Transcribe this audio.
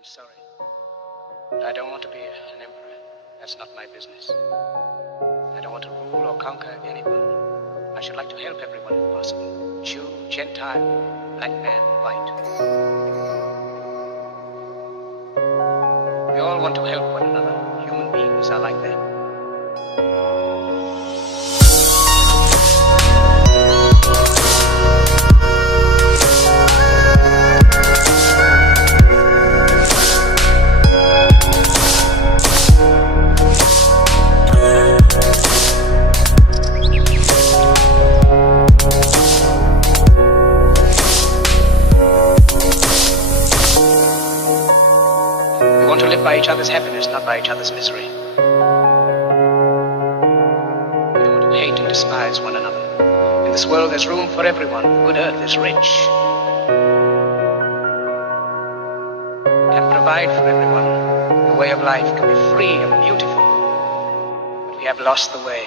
I'm sorry. I don't want to be an emperor. That's not my business. I don't want to rule or conquer anyone. I should like to help everyone if possible. Jew, Gentile, black man, white. We all want to help one another. Human beings are like that. We want to live by each other's happiness, not by each other's misery. We don't want to hate and despise one another. In this world there's room for everyone. The good earth is rich. We can provide for everyone. The way of life can be free and beautiful. But we have lost the way.